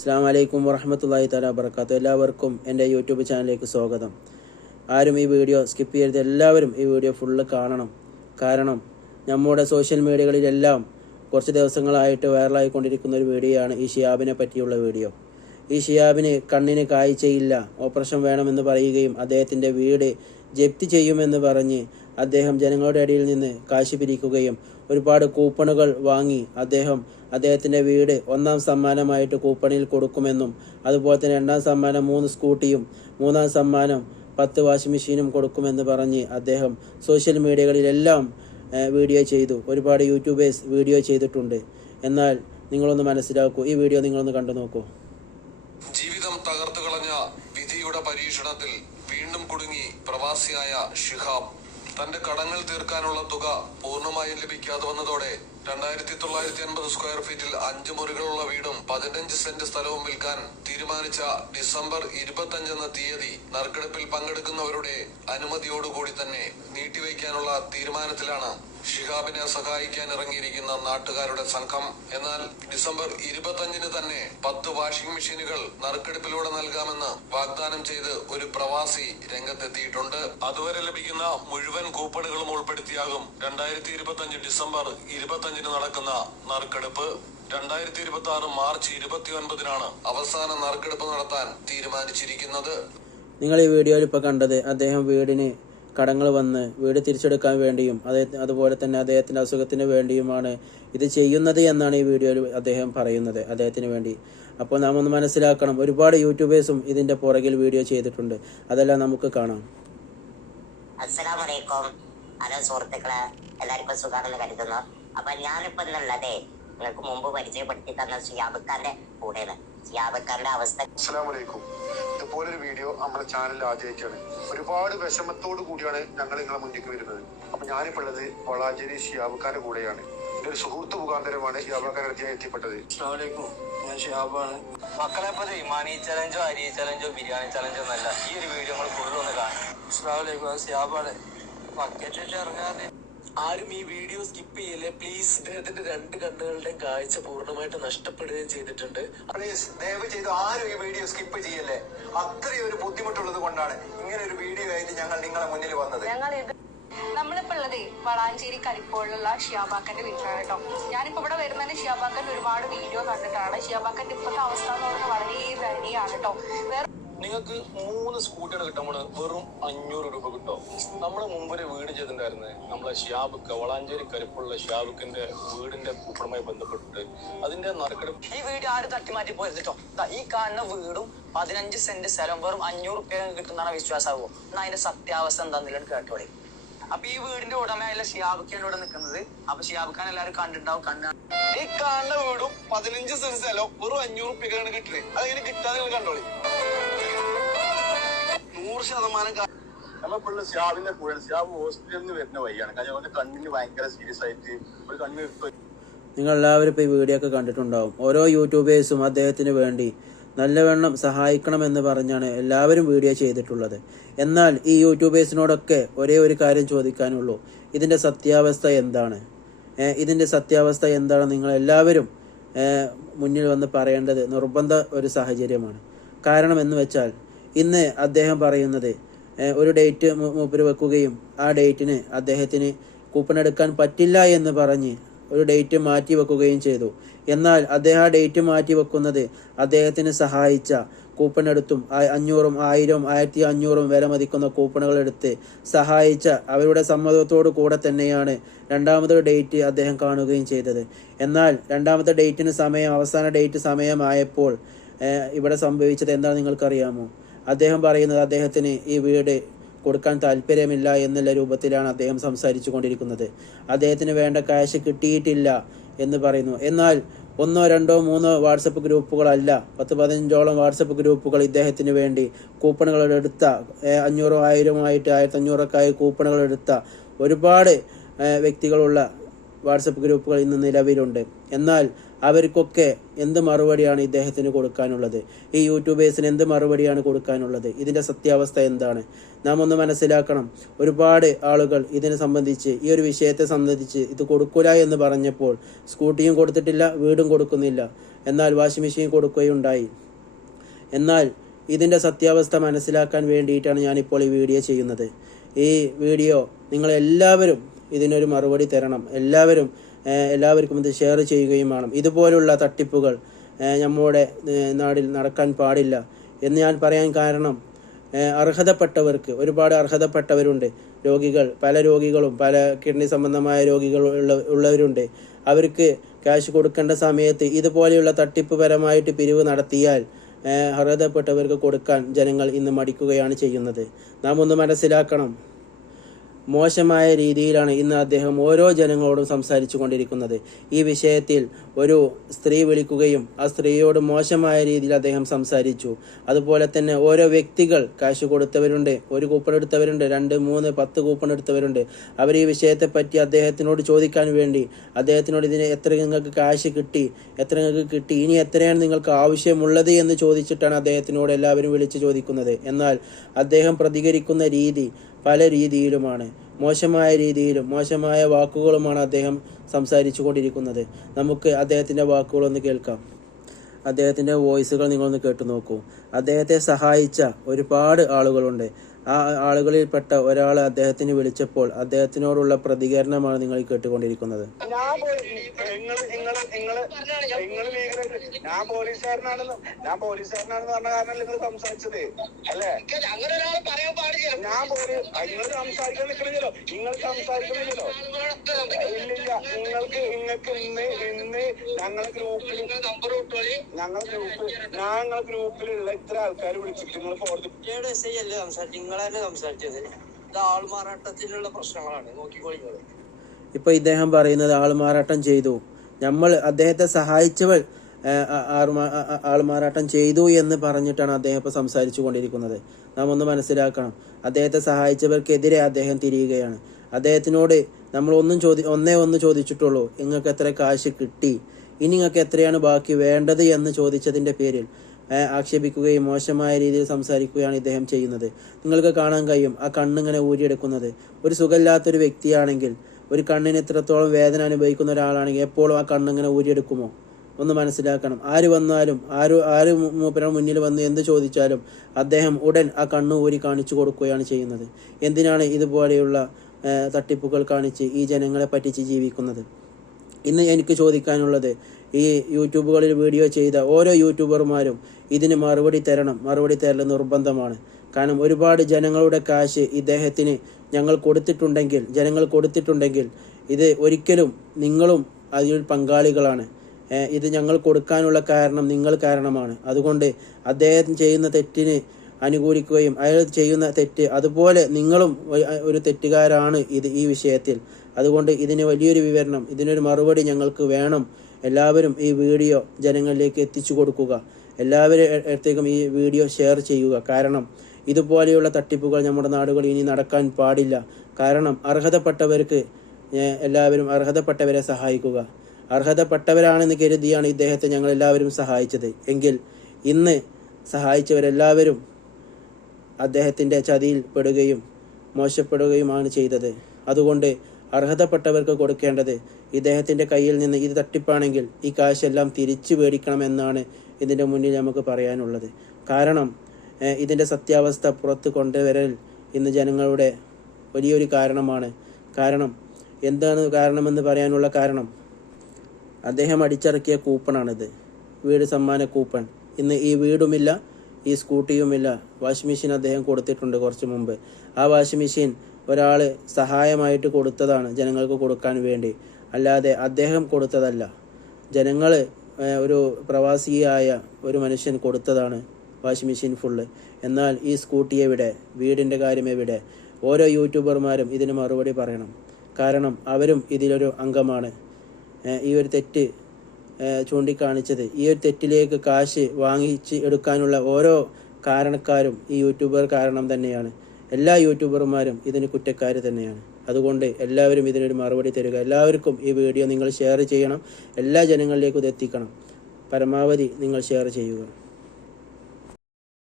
അസ്സലാമു അലൈക്കും വറഹ്മത്തുള്ളാഹി തആല വബറകാതുഹു. എല്ലാവർക്കും എൻ്റെ യൂട്യൂബ് ചാനലിലേക്ക് സ്വാഗതം. ആരും ഈ വീഡിയോ സ്കിപ്പ് ചെയ്യരുത്, എല്ലാവരും ഈ വീഡിയോ ഫുള്ള് കാണണം. കാരണം നമ്മുടെ സോഷ്യൽ മീഡിയകളിലെല്ലാം കുറച്ച് ദിവസങ്ങളായിട്ട് വൈറലായിക്കൊണ്ടിരിക്കുന്ന ഒരു വീഡിയോ ആണ് ഈ ഷിഹാബിനെ പറ്റിയുള്ള വീഡിയോ. ഈ ഷിഹാബിന് കണ്ണിന് കാഴ്ചയില്ല, ഓപ്പറേഷൻ വേണമെന്ന് പറയുകയും അദ്ദേഹത്തിൻ്റെ വീട് ജപ്തി ചെയ്യുമെന്ന് പറഞ്ഞ് അദ്ദേഹം ജനങ്ങളുടെ ഇടയിൽ നിന്ന് കാശ് പിരിക്കുകയും ഒരുപാട് കൂപ്പണുകൾ വാങ്ങി അദ്ദേഹത്തിൻ്റെ വീട് 1ാം സമ്മാനമായിട്ട് കൂപ്പണിൽ കൊടുക്കുമെന്നും അതുപോലെ തന്നെ 2ാം സമ്മാനം 3 സ്കൂട്ടിയും 3ാം സമ്മാനം 10 വാഷിംഗ് മെഷീനും കൊടുക്കുമെന്ന് പറഞ്ഞ് അദ്ദേഹം സോഷ്യൽ മീഡിയകളിലെല്ലാം വീഡിയോ ചെയ്തു. ഒരുപാട് യൂട്യൂബേഴ്സ് വീഡിയോ ചെയ്തിട്ടുണ്ട്. എന്നാൽ നിങ്ങളൊന്ന് മനസ്സിലാക്കൂ, ഈ വീഡിയോ നിങ്ങളൊന്ന് കണ്ടു നോക്കൂ. ജീവിതം തകർത്തു കളഞ്ഞ വിധിയുടെ പരീക്ഷണത്തിൽ വീണ്ടും കുടുങ്ങി പ്രവാസിയായ ഷിഹാബ്. തന്റെ കടങ്ങൾ തീർക്കാനുള്ള തുക പൂർണ്ണമായും ലഭിക്കാതെ വന്നതോടെ 2980 സ്ക്വയർ ഫീറ്റിൽ 5 മുറികളുള്ള വീടും 15 സെന്റ് സ്ഥലവും വിൽക്കാൻ തീരുമാനിച്ച ഡിസംബർ 25 എന്ന തീയതി നറുക്കെടുപ്പിൽ പങ്കെടുക്കുന്നവരുടെ അനുമതിയോടുകൂടി തന്നെ നീട്ടിവെക്കാനുള്ള തീരുമാനത്തിലാണ് ഷിഹാബിനെ സഹായിക്കാൻ ഇറങ്ങിയിരിക്കുന്ന നാട്ടുകാരുടെ സംഘം. എന്നാൽ ഡിസംബർ 25 തന്നെ 10 വാഷിംഗ് മെഷീനുകൾ നറുക്കെടുപ്പിലൂടെ നൽകാമെന്ന് വാഗ്ദാനം ചെയ്ത് ഒരു പ്രവാസി രംഗത്തെത്തിയിട്ടുണ്ട്. അതുവരെ ലഭിക്കുന്ന മുഴുവൻ കൂപ്പണുകളും ഉൾപ്പെടുത്തിയാകും 2025 ഡിസംബർ 25 നടക്കുന്ന നറുക്കെടുപ്പ്. 2026 മാർച്ച് 29 അവസാന നറുക്കെടുപ്പ് നടത്താൻ തീരുമാനിച്ചിരിക്കുന്നത്. നിങ്ങൾ ഈ വീഡിയോയിൽ ഇപ്പോൾ കണ്ടത് അദ്ദേഹം വീടിന് കടങ്ങൾ വന്ന് വീട് തിരിച്ചെടുക്കാൻ വേണ്ടിയും അതുപോലെ തന്നെ അദ്ദേഹത്തിൻ്റെ അസുഖത്തിന് വേണ്ടിയുമാണ് ഇത് ചെയ്യുന്നത് എന്നാണ് ഈ വീഡിയോയിൽ അദ്ദേഹം പറയുന്നത്, അദ്ദേഹത്തിന് വേണ്ടി. അപ്പോൾ നാം ഒന്ന് മനസ്സിലാക്കണം, ഒരുപാട് യൂട്യൂബേഴ്സും ഇതിൻ്റെ പുറകിൽ വീഡിയോ ചെയ്തിട്ടുണ്ട്. അതെല്ലാം നമുക്ക് കാണാം. അസ്സലാമു അലൈക്കും. ഹലോ സുഹൃത്തുക്കളെ, എല്ലാവർക്കും സുഖാണെന്ന് കരുതുന്നു. അപ്പൊ ഞാനിപ്പോ ഇന്നുള്ളതേ നിങ്ങൾക്ക് മുമ്പ് പരിചയപ്പെടുത്തി തന്ന ഷിഹാബിക്കാന്റെ കൂടെയാണ്. ഷിഹാബിക്കാന്റെ അവസ്ഥ. അസ്സലാമു അലൈക്കും. ഇതുപോലൊരു വീഡിയോ നമ്മുടെ ചാനലിൽ ആദ്യമായിട്ടാണ്. ഒരുപാട് വിഷമത്തോടു കൂടിയാണ് ഞങ്ങൾ നിങ്ങളെ മുന്നിലേക്ക് വരുന്നത്. അപ്പൊ ഞാനിപ്പോൾ ഉള്ളത് വളാഞ്ചേരി ഷിഹാബിക്കാന്റെ കൂടെയാണ്. എൻ്റെ ഒരു സുഹൃത്ത് മുഖാന്തരമാണ് ഷിഹാബിക്കാൻ എത്തിപ്പെട്ടത്. അസ്സലാമു ഞാൻ ഷിഹാബാണ്. മക്കളെ മണി ചലഞ്ചോ അരി ചലഞ്ചോ ബിരിയാണി ചലഞ്ചോ എന്നല്ല, ഈ ഒരു വീഡിയോ നമ്മൾ ഫുള്ളൊന്ന് കാണാം. അസ്സലാമു ഷിഹാബാണ്. പക്കറ്റ് ഇറങ്ങാതെ ആരും ഈ വീഡിയോ സ്കിപ്പ് ചെയ്യില്ലേ പ്ലീസ്. ഇദ്ദേഹത്തിന്റെ 2 കണ്ണുകളുടെ കാഴ്ച പൂർണ്ണമായിട്ട് നഷ്ടപ്പെടുകയും ചെയ്തിട്ടുണ്ട്. പ്ലീസ് ദയവ് ചെയ്ത് ആരും ഈ വീഡിയോ സ്കിപ്പ് ചെയ്യല്ലേ. അത്രയും ഒരു ബുദ്ധിമുട്ടുള്ളത് കൊണ്ടാണ് ഇങ്ങനെ ഒരു വീഡിയോ ആയിട്ട് ഞങ്ങൾ നിങ്ങളെ മുന്നിൽ വന്നത്. നമ്മളിപ്പോ ഉള്ളതേ വളാഞ്ചേരി കരിപ്പോളിലുള്ള ഷിഹാബാക്കന്റെ വീട്ടിലാണ് കേട്ടോ. ഞാനിപ്പോ ഇവിടെ വരുന്നതിന് ഷിഹാബാക്കന്റെ ഒരുപാട് വീഡിയോ കണ്ടിട്ടാണ്. ഷിഹാബാക്കന്റെ ഇപ്പോഴത്തെ അവസ്ഥ എന്ന് പറയുന്നത് വളരെ ദയനീയമാണ് കേട്ടോ. നിങ്ങൾക്ക് 3 സ്കൂട്ടികൾ കിട്ടുമ്പോൾ വെറും 500 രൂപ കിട്ടും. നമ്മൾ മുമ്പൊരു വീട് ചെയ്തിട്ടുണ്ടായിരുന്നത് നമ്മളെ ഷിഹാബിക്ക വളാഞ്ചേരി കരിപ്പുള്ള ഷിഹാബിക്കിന്റെ വീടിന്റെ കൂപ്പണുമായി ബന്ധപ്പെട്ടിട്ട് അതിന്റെ നറുക്കെടുപ്പ്. ഈ വീട് ആരും തട്ടിമാറ്റി പോയത് കേട്ടോ. ഈ കാണുന്ന വീടും 15 സെന്റ് സ്ഥലം വെറും 500 രൂപ കിട്ടുന്നതാണ് വിശ്വാസമാകുമോ? എന്നാൽ അതിന്റെ സത്യാവസ്ഥ എന്താണെന്നില്ല കേട്ടോളെ. അപ്പൊ ഈ വീടിന്റെ ഉടമയല്ല ഷിഹാബിക്കാണ് ഇവിടെ നിൽക്കുന്നത്. അപ്പൊ ഷിഹാബിക്കാൻ എല്ലാവരും കണ്ടിട്ടുണ്ടാവും. ഈ കാണുന്ന വീടും 15 സെന്റ് സ്ഥലം വെറും 500 രൂപയ്ക്കാണ് കിട്ടുന്നത്. അതെങ്ങനെ കിട്ടാതെ നിങ്ങൾ കണ്ടോളി. 100% നമ്മളിപ്പോൾ ഷിഹാബിന്റെ കൂടെ. ഷിഹാബ് ഹോസ്പിറ്റലിൽ നിന്ന് വരുന്ന വഴിയാണ്. കാരണം അവന്റെ കണ്ണിന് ഭയങ്കര സീരിയസ് ആയിട്ട് ഒരു കണ്ണ്. നിങ്ങൾ എല്ലാവരും ഇപ്പോൾ ഈ വീഡിയോ ഒക്കെ കണ്ടിട്ടുണ്ടാവും. ഓരോ യൂട്യൂബേഴ്സും അദ്ദേഹത്തിന് വേണ്ടി നല്ലവണ്ണം സഹായിക്കണമെന്ന് പറഞ്ഞാണ് എല്ലാവരും വീഡിയോ ചെയ്തിട്ടുള്ളത്. എന്നാൽ ഈ യൂട്യൂബേഴ്സിനോടൊക്കെ ഒരേ ഒരു കാര്യം ചോദിക്കാനുള്ളൂ, ഇതിൻ്റെ സത്യാവസ്ഥ എന്താണ്? ഇതിൻ്റെ സത്യാവസ്ഥ എന്താണ് നിങ്ങൾ എല്ലാവരും മുന്നിൽ വന്ന് പറയേണ്ടത് നിർബന്ധ ഒരു സാഹചര്യമാണ്. കാരണം എന്ന് വെച്ചാൽ ഇന്ന് അദ്ദേഹം പറയുന്നത് ഒരു ഡേറ്റ് മൂപ്പര് വെക്കുകയും ആ ഡേറ്റിന് അദ്ദേഹത്തിന് കൂപ്പൺ എടുക്കാൻ പറ്റില്ല എന്ന് പറഞ്ഞ് ഒരു ഡേറ്റ് മാറ്റി വെക്കുകയും ചെയ്തു. എന്നാൽ അദ്ദേഹം ആ ഡേറ്റ് മാറ്റി വെക്കുന്നത് അദ്ദേഹത്തിന് സഹായിച്ച കൂപ്പൺ എടുത്തും 500, 1000, 1500 വില മതിക്കുന്ന കൂപ്പണുകൾ എടുത്ത് സഹായിച്ച അവരുടെ സമ്മതത്തോടു കൂടെ തന്നെയാണ് 2ാമത്തെ ഡേറ്റ് അദ്ദേഹം കാണുകയും ചെയ്തത്. എന്നാൽ 2ാമത്തെ ഡേറ്റിന് അവസാന ഡേറ്റ് സമയമായപ്പോൾ ഇവിടെ സംഭവിച്ചത് എന്താ നിങ്ങൾക്കറിയാമോ? അദ്ദേഹം പറയുന്നത് അദ്ദേഹത്തിന് ഈ വീട് കൊടുക്കാൻ താല്പര്യമില്ല എന്നുള്ള രൂപത്തിലാണ് അദ്ദേഹം സംസാരിച്ചു കൊണ്ടിരിക്കുന്നത്. അദ്ദേഹത്തിന് വേണ്ട ക്യാഷ് കിട്ടിയിട്ടില്ല എന്ന് പറയുന്നു. എന്നാൽ 1, 2, 3 വാട്സപ്പ് ഗ്രൂപ്പുകളല്ല, 10-15ഓളം വാട്സപ്പ് ഗ്രൂപ്പുകൾ ഇദ്ദേഹത്തിന് വേണ്ടി കൂപ്പണുകൾ എടുത്ത 500, 1000 ആയിട്ട് 1500 ആയി കൂപ്പണുകൾ എടുത്ത ഒരുപാട് വ്യക്തികളുള്ള വാട്സപ്പ് ഗ്രൂപ്പുകൾ ഇന്ന് നിലവിലുണ്ട്. എന്നാൽ അവർക്കൊക്കെ എന്ത് മറുപടിയാണ് ഇദ്ദേഹത്തിന് കൊടുക്കാനുള്ളത്? ഈ യൂട്യൂബേഴ്സിന് എന്ത് മറുപടിയാണ് കൊടുക്കാനുള്ളത്? ഇതിൻ്റെ സത്യാവസ്ഥ എന്താണ്? നാം ഒന്ന് മനസ്സിലാക്കണം. ഒരുപാട് ആളുകൾ ഇതിനെ സംബന്ധിച്ച്, ഈ ഒരു വിഷയത്തെ സംബന്ധിച്ച് ഇത് കൊടുക്കൂല എന്ന് പറഞ്ഞപ്പോൾ സ്കൂട്ടിയും കൊടുത്തിട്ടില്ല, വീടും കൊടുക്കുന്നില്ല, എന്നാൽ വാഷിംഗ് മെഷീൻ കൊടുക്കുകയുണ്ടായി. എന്നാൽ ഇതിൻ്റെ സത്യാവസ്ഥ മനസ്സിലാക്കാൻ വേണ്ടിയിട്ടാണ് ഞാനിപ്പോൾ ഈ വീഡിയോ ചെയ്യുന്നത്. ഈ വീഡിയോ നിങ്ങളെല്ലാവരും ഇതിനൊരു മറുപടി തരണം. എല്ലാവർക്കും ഇത് ഷെയർ ചെയ്യുകയും വേണം. ഇതുപോലുള്ള തട്ടിപ്പുകൾ നമ്മുടെ നാട്ടിൽ നടക്കാൻ പാടില്ല എന്ന് ഞാൻ പറയാൻ കാരണം, അർഹതപ്പെട്ടവർക്ക്, ഒരുപാട് അർഹതപ്പെട്ടവരുണ്ട്. പല രോഗികളും പല കിഡ്നി സംബന്ധമായ രോഗികൾ ഉള്ളവരുണ്ട്. അവർക്ക് ക്യാഷ് കൊടുക്കേണ്ട സമയത്ത് ഇതുപോലെയുള്ള തട്ടിപ്പുപരമായിട്ട് പിരിവ് നടത്തിയാൽ അർഹതപ്പെട്ടവർക്ക് കൊടുക്കാൻ ജനങ്ങൾ ഇന്ന് മടിക്കുകയാണ് ചെയ്യുന്നത്. നാം ഒന്ന് മനസ്സിലാക്കണം. മോശമായ രീതിയിലാണ് ഇന്ന് അദ്ദേഹം ഓരോ ജനങ്ങളോടും സംസാരിച്ചു കൊണ്ടിരിക്കുന്നത്. ഈ വിഷയത്തിൽ ഒരു സ്ത്രീ വിളിക്കുകയും ആ സ്ത്രീയോട് മോശമായ രീതിയിൽ അദ്ദേഹം സംസാരിച്ചു. അതുപോലെ തന്നെ ഓരോ വ്യക്തികൾ കാശ് കൊടുത്തവരുണ്ട്, 1 കൂപ്പൺ എടുത്തവരുണ്ട്, 2, 3, 10 കൂപ്പൺ എടുത്തവരുണ്ട്. അവർ ഈ വിഷയത്തെപ്പറ്റി അദ്ദേഹത്തിനോട് ചോദിക്കാൻ വേണ്ടി, അദ്ദേഹത്തിനോട് ഇതിന് എത്ര നിങ്ങൾക്ക് കാശ് കിട്ടി, എത്ര നിങ്ങൾക്ക് കിട്ടി, ഇനി എത്രയാണ് നിങ്ങൾക്ക് ആവശ്യമുള്ളത് എന്ന് ചോദിച്ചിട്ടാണ് അദ്ദേഹത്തിനോട് എല്ലാവരും വിളിച്ച് ചോദിക്കുന്നത്. എന്നാൽ അദ്ദേഹം പ്രതികരിക്കുന്ന രീതി പല രീതിയിലുമാണ്, മോശമായ രീതിയിലും മോശമായ വാക്കുകളുമാണ് അദ്ദേഹം സംസാരിച്ചു കൊണ്ടിരിക്കുന്നത്. നമുക്ക് അദ്ദേഹത്തിൻ്റെ വാക്കുകളൊന്ന് കേൾക്കാം. അദ്ദേഹത്തിൻ്റെ വോയിസുകൾ നിങ്ങളൊന്ന് കേട്ടു നോക്കൂ. അദ്ദേഹത്തെ സഹായിച്ച ഒരുപാട് ആളുകളുണ്ട്. ആ ആളുകളിൽപ്പെട്ട ഒരാൾ അദ്ദേഹത്തിന് വിളിച്ചപ്പോൾ അദ്ദേഹത്തിനോടുള്ള പ്രതികരണമാണ് നിങ്ങൾ കേട്ടുകൊണ്ടിരിക്കുന്നത്. ഞാൻ പോലീസുകാരനാണെന്ന് പറഞ്ഞ കാരണം നിങ്ങൾ സംസാരിച്ചത് അല്ലേ? നിങ്ങൾ സംസാരിക്കണില്ലല്ലോ. ഇല്ലില്ല. നിങ്ങൾക്ക് ഇന്ന് ഞങ്ങളെ ഗ്രൂപ്പിലുള്ള ഇത്ര ആൾക്കാർ വിളിച്ചിട്ട് നിങ്ങൾ നിങ്ങളല്ലേ സംസാരിച്ചത്. ഇത് ആൾമാറാട്ടത്തിലുള്ള പ്രശ്നങ്ങളാണ്. നോക്കിക്കോളിങ്ങൾ. ഇപ്പൊ ഇദ്ദേഹം പറയുന്നത് ആൾമാറാട്ടം ചെയ്തു, നമ്മൾ അദ്ദേഹത്തെ സഹായിച്ചവൾ ആൾമാറാട്ടം ചെയ്തു എന്ന് പറഞ്ഞിട്ടാണ് അദ്ദേഹം ഇപ്പൊ സംസാരിച്ചു കൊണ്ടിരിക്കുന്നത്. നാം ഒന്ന് മനസ്സിലാക്കണം. അദ്ദേഹത്തെ സഹായിച്ചവർക്കെതിരെ അദ്ദേഹം തിരിയുകയാണ്. അദ്ദേഹത്തിനോട് നമ്മൾ ഒന്നേ ഒന്ന് ചോദിച്ചിട്ടുള്ളൂ, നിങ്ങൾക്ക് എത്ര കാശ് കിട്ടി, ഇനി നിങ്ങൾക്ക് എത്രയാണ് ബാക്കി വേണ്ടത് എന്ന് ചോദിച്ചതിന്റെ പേരിൽ ആക്ഷേപിക്കുകയും മോശമായ രീതിയിൽ സംസാരിക്കുകയാണ് ഇദ്ദേഹം ചെയ്യുന്നത്. നിങ്ങൾക്ക് കാണാൻ കഴിയും ആ കണ്ണിങ്ങനെ ഊരിയെടുക്കുന്നത്. ഒരു സുഖമില്ലാത്തൊരു വ്യക്തിയാണെങ്കിൽ, ഒരു കണ്ണിന് ഇത്രത്തോളം വേദന അനുഭവിക്കുന്ന ഒരാളാണെങ്കിൽ എപ്പോഴും ആ കണ്ണിങ്ങനെ ഊരിയെടുക്കുമോ? ഒന്ന് മനസ്സിലാക്കണം. ആര് വന്നാലും ആര് മൂപ്പരുടെ മുന്നിൽ വന്ന് എന്ത് ചോദിച്ചാലും അദ്ദേഹം ഉടൻ ആ കണ്ണ് ഊരി കാണിച്ചു കൊടുക്കുകയാണ് ചെയ്യുന്നത്. എന്തിനാണ് ഇതുപോലെയുള്ള തട്ടിപ്പുകൾ കാണിച്ച് ഈ ജനങ്ങളെ പറ്റിച്ച് ജീവിക്കുന്നത്? ഇന്ന് എനിക്ക് ചോദിക്കാനുള്ളത്, ഈ യൂട്യൂബുകളിൽ വീഡിയോ ചെയ്ത ഓരോ യൂട്യൂബർമാരും ഇതിന് മറുപടി തരൽ നിർബന്ധമാണ്. കാരണം ഒരുപാട് ജനങ്ങളുടെ കാശ് ഇദ്ദേഹത്തിന് ജനങ്ങൾ കൊടുത്തിട്ടുണ്ടെങ്കിൽ ഇത് ഒരിക്കലും നിങ്ങളും അതിൽ പങ്കാളികളാണ്. ഇത് ഞങ്ങൾ കൊടുക്കാനുള്ള കാരണം നിങ്ങൾ കാരണമാണ്. അതുകൊണ്ട് അദ്ദേഹം ചെയ്യുന്ന തെറ്റിന് അനുകൂലിക്കുകയും അയാൾ ചെയ്യുന്ന തെറ്റ് അതുപോലെ നിങ്ങളും ഒരു തെറ്റുകാരാണ് ഈ വിഷയത്തിൽ. അതുകൊണ്ട് ഇതിന് വലിയൊരു വിവരണം, ഇതിനൊരു മറുപടി ഞങ്ങൾക്ക് വേണം. എല്ലാവരും ഈ വീഡിയോ ജനങ്ങളിലേക്ക് എത്തിച്ചു കൊടുക്കുക. എല്ലാവരും അടുത്തേക്കും ഈ വീഡിയോ ഷെയർ ചെയ്യുക. കാരണം ഇതുപോലെയുള്ള തട്ടിപ്പുകൾ നമ്മുടെ നാടുകളിൽ ഇനി നടക്കാൻ പാടില്ല. കാരണം എല്ലാവരും അർഹതപ്പെട്ടവരെ സഹായിക്കുക. അർഹതപ്പെട്ടവരാണെന്ന് കരുതിയാണ് ഇദ്ദേഹത്തെ ഞങ്ങൾ എല്ലാവരും സഹായിച്ചത്. എങ്കിൽ ഇന്ന് സഹായിച്ചവരെല്ലാവരും അദ്ദേഹത്തിൻ്റെ ചതിയിൽ പെടുകയും മോശപ്പെടുകയുമാണ് ചെയ്തത്. അതുകൊണ്ട് അർഹതപ്പെട്ടവർക്ക് കൊടുക്കേണ്ടത് ഇദ്ദേഹത്തിൻ്റെ കയ്യിൽ നിന്ന് ഇത് തട്ടിപ്പാണെങ്കിൽ ഈ കാശെല്ലാം തിരിച്ചു മേടിക്കണമെന്നാണ് ഇതിൻ്റെ മുന്നിൽ നമുക്ക് പറയാനുള്ളത്. കാരണം ഇതിൻ്റെ സത്യാവസ്ഥ പുറത്ത് കൊണ്ടുവരൽ ഇന്ന് ജനങ്ങളുടെ വലിയൊരു കാരണമാണ്. കാരണം എന്താണ് കാരണമെന്ന് പറയാനുള്ള കാരണം, അദ്ദേഹം അടിച്ചിറക്കിയ കൂപ്പണാണിത്, വീട് സമ്മാന കൂപ്പൺ. ഇന്ന് ഈ വീടുമില്ല, ഈ സ്കൂട്ടിയുമില്ല. വാഷിംഗ് മെഷീൻ അദ്ദേഹം കൊടുത്തിട്ടുണ്ട് കുറച്ച് മുമ്പ്. ആ വാഷിംഗ് മെഷീൻ ഒരാൾ സഹായമായിട്ട് കൊടുത്തതാണ്, ജനങ്ങൾക്ക് കൊടുക്കാൻ വേണ്ടി, അല്ലാതെ അദ്ദേഹം കൊടുത്തതല്ല. ജനങ്ങൾ, ഒരു പ്രവാസിയായ ഒരു മനുഷ്യൻ കൊടുത്തതാണ് വാഷിംഗ് മെഷീൻ ഫുള്ള്. എന്നാൽ ഈ സ്കൂട്ടി എവിടെ, വീടിൻ്റെ കാര്യം എവിടെ? ഓരോ യൂട്യൂബർമാരും ഇതിന് മറുപടി പറയണം. കാരണം അവരും ഇതിലൊരു അംഗമാണ്. ഈ ഒരു തെറ്റ് ചൂണ്ടിക്കാണിച്ചത്, ഈ ഒരു തെറ്റിലേക്ക് കാശ് വാങ്ങിച്ച് എടുക്കാനുള്ള ഓരോ കാരണക്കാരും ഈ യൂട്യൂബർ കാരണം തന്നെയാണ്. എല്ലാ യൂട്യൂബർമാരും ഇതിന് കുറ്റക്കാർ തന്നെയാണ്. അതുകൊണ്ട് എല്ലാവരും ഇതിനൊരു മറുപടി തരിക. എല്ലാവർക്കും ഈ വീഡിയോ നിങ്ങൾ ഷെയർ ചെയ്യണം. എല്ലാ ജനങ്ങളിലേക്കും ഇത് എത്തിക്കണം. പരമാവധി നിങ്ങൾ ഷെയർ ചെയ്യുക.